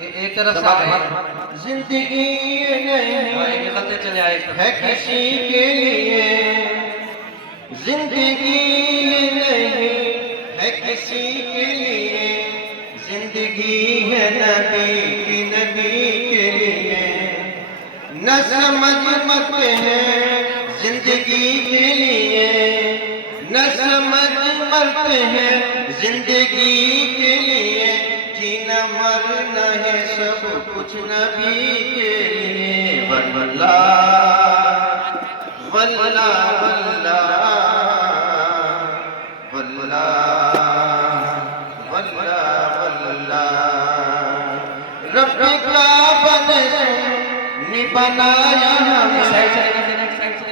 ایک طرف سے زندگی نہیں ہے کسی کے لیے، زندگی نہیں ہے کسی کے لیے، زندگی ہے نبی کے لیے۔ نہ سمجھتے ہیں زندگی کے لیے، نہ مرتے ہیں زندگی کے لیے، جینا مرنا ہے سب کچھ نبی کے لیے۔ واللہ واللہ واللہ واللہ رب کا بنی بنایا ہمیں،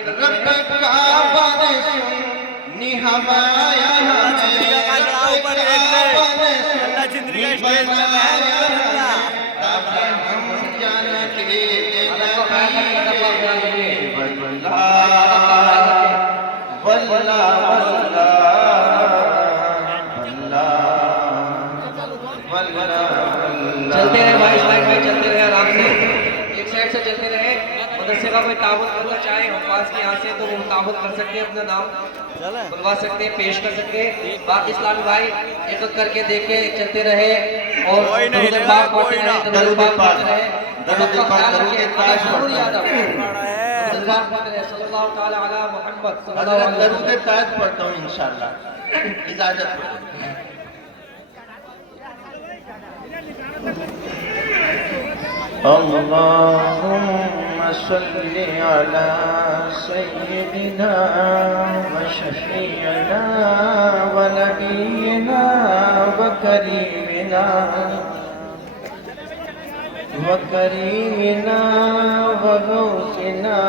رب کا بنی ہمایا ہمیں، چلتے رہے بھائی چلتے رہے آرام سے، ایک سائڈ سے چلتے رہے۔ مدرسے کا کوئی تعاون کرنا چاہے حفاظ کے یہاں سے تو وہ تعاون کر سکتے ہیں، اپنا نام بلوا سکتے ہیں، پیش کر سکتے ہیں۔ باقی اسلامی بھائی ایک ایک کر کے دیکھیں، چلتے رہے اور درود پاک پڑھتے رہے، درود پاک پڑھتے رہے، درود پاک ضروری یاد رکھیں۔ درود پاک پڑھتے رہے، صلی اللہ تعالی علی محمد صلی اللہ علیہ وسلم۔ درود پاک پڑھتا ہوں انشاءاللہ، اجازت ہو۔ اللهم صل على سيدنا وشفيعنا ونبينا وكريمنا وغوثنا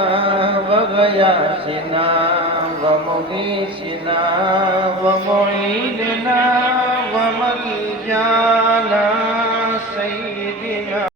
وغياثنا ومغيثنا ومعيننا وملجأ